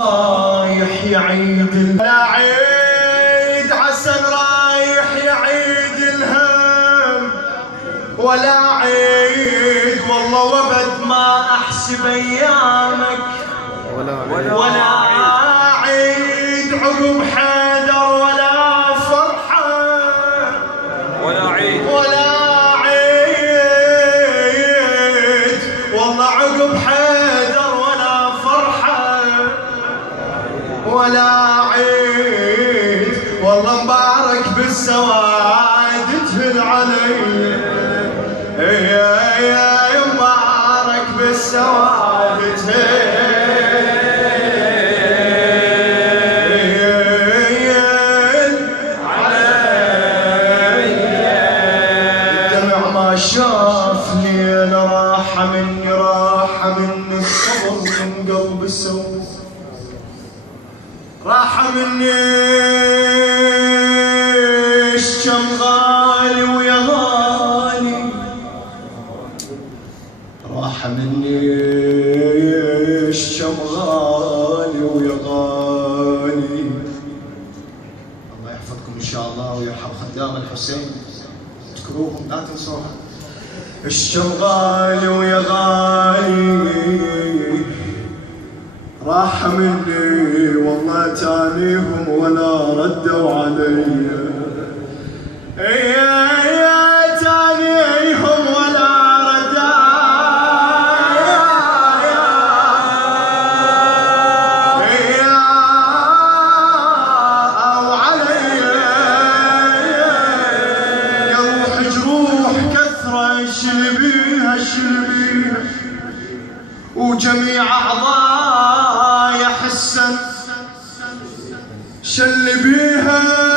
رايح يعيد يا عيد حسن رايح يعيد الهم ولا عيد والله وبد ما احسب ايامك ولا عيد عقب حيدر ولا فرحه ولا عيد والله عقب حيدر ولا فرحه ولا عيد والله مبارك بالسواد تهل علي يا مبارك بالسواد تهل علي الدمع ما شافني انا راح مني الصبر من قلب السواد راح مني الشم غالي ويا غالي راح مني الشم غالي ويا غالي الله يحفظكم ان شاء الله ويرحم خدام الحسين اذكروهم لا تنسوها الشم غالي ويا غالي راح مني والله تانيهم ولا ردوا علي يا تانيهم ولا ردوا علي يروح جروح كثرة شلبيها وجميع أعضاء حسن شل بيها